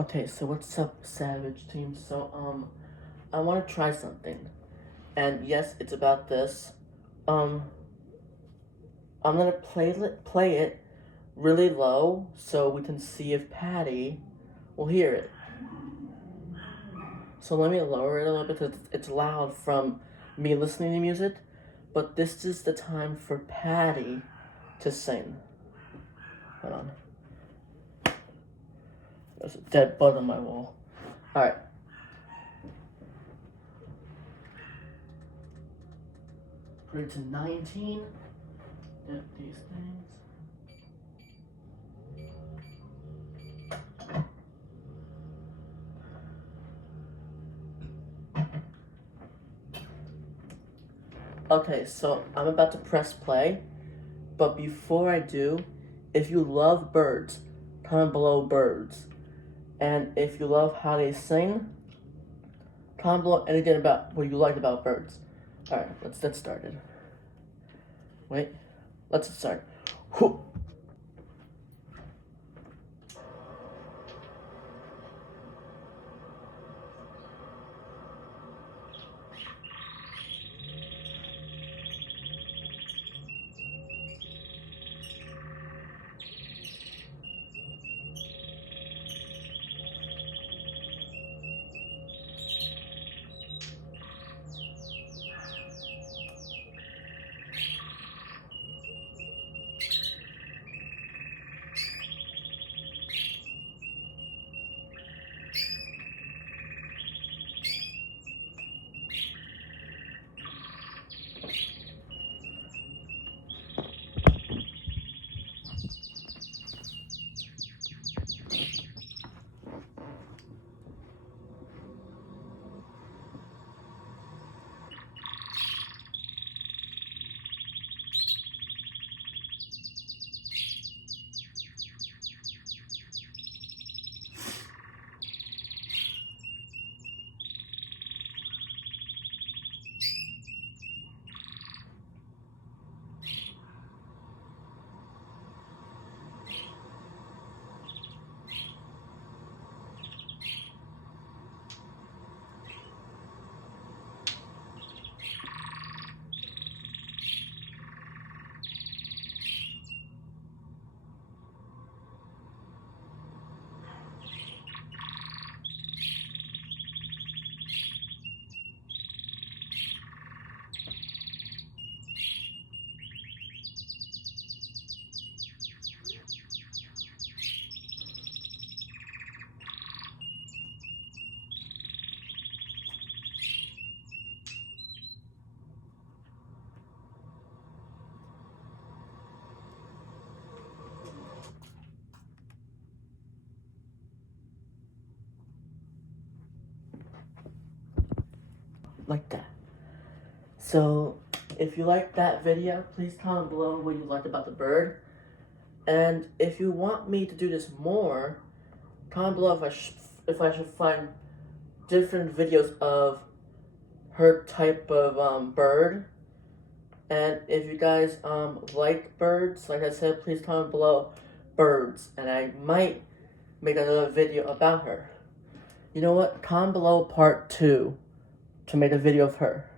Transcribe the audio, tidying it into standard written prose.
Okay, so what's up, Savage Team? So, I want to try something. And yes, it's about this. Um, I'm gonna play it really low so we can see if Patty will hear it. So let me lower it a little bit because it's loud from me listening to music. But this is the time for Patty to sing. Hold on. There's a dead bug on my wall. Alright. Put it to 19. Get these things. Okay, so I'm about to press play, but before I do, if you love birds, comment below birds. And if you love how they sing, comment below anything about what you like about birds. Alright, let's get started. Wait, let's start. Whew. Like that. So, if you like that video, please comment below what you liked about the bird. And if you want me to do this more, comment below if I should find different videos of her type of bird. And if you guys like birds, like I said, please comment below birds, and I might make another video about her. You know what? Comment below part 2 to make a video of her.